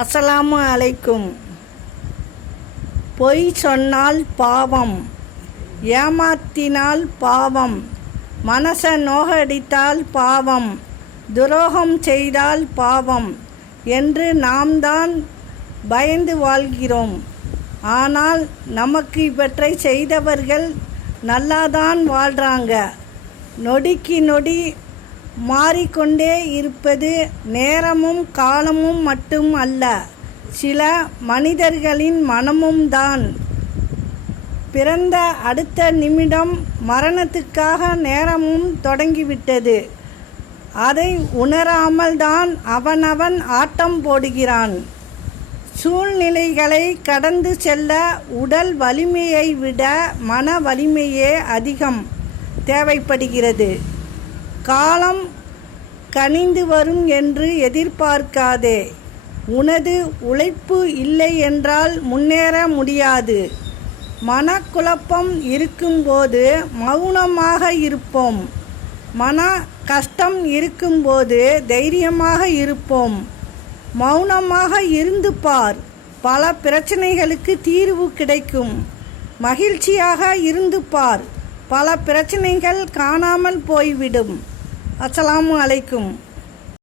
அஸ்ஸலாமு அலைக்கும். பொய் சொன்னால் பாவம், ஏமாத்தினால் பாவம், மனசை நோகடித்தால் பாவம், துரோகம் செய்தால் பாவம் என்று நாம் தான் பயந்து வாழ்கிறோம். ஆனால் நமக்கு இவற்றை செய்தவர்கள் நல்லாதான் வாழ்கிறாங்க. நொடிக்கு நொடி மாறிக்கொண்டே இருப்பது நேரமும் காலமும் மட்டும் அல்ல, சில மனிதர்களின் மனமும் தான். பிறந்த அடுத்த நிமிடம் மரணத்துக்காக நேரமும் தொடங்கிவிட்டது. அதை உணராமல் தான் அவனவன் ஆட்டம் போடுகிறான். சூழ்நிலைகளை கடந்து செல்ல உடல் வலிமையை விட மன வலிமையே அதிகம் தேவைப்படுகிறது. காலம் கனிந்து வரும் என்று எதிர்பார்க்காதே. உனது உழைப்பு இல்லை என்றால் முன்னேற முடியாது. மனக்குழப்பம் இருக்கும்போது மௌனமாக இருப்போம். மன கஷ்டம் இருக்கும்போது தைரியமாக இருப்போம். மௌனமாக இருந்து பார், பல பிரச்சனைகளுக்கு தீர்வு கிடைக்கும். மகிழ்ச்சியாக இருந்து பார், பல பிரச்சனைகள் காணாமல் போய்விடும். அஸ்ஸலாமு அலைக்கும்.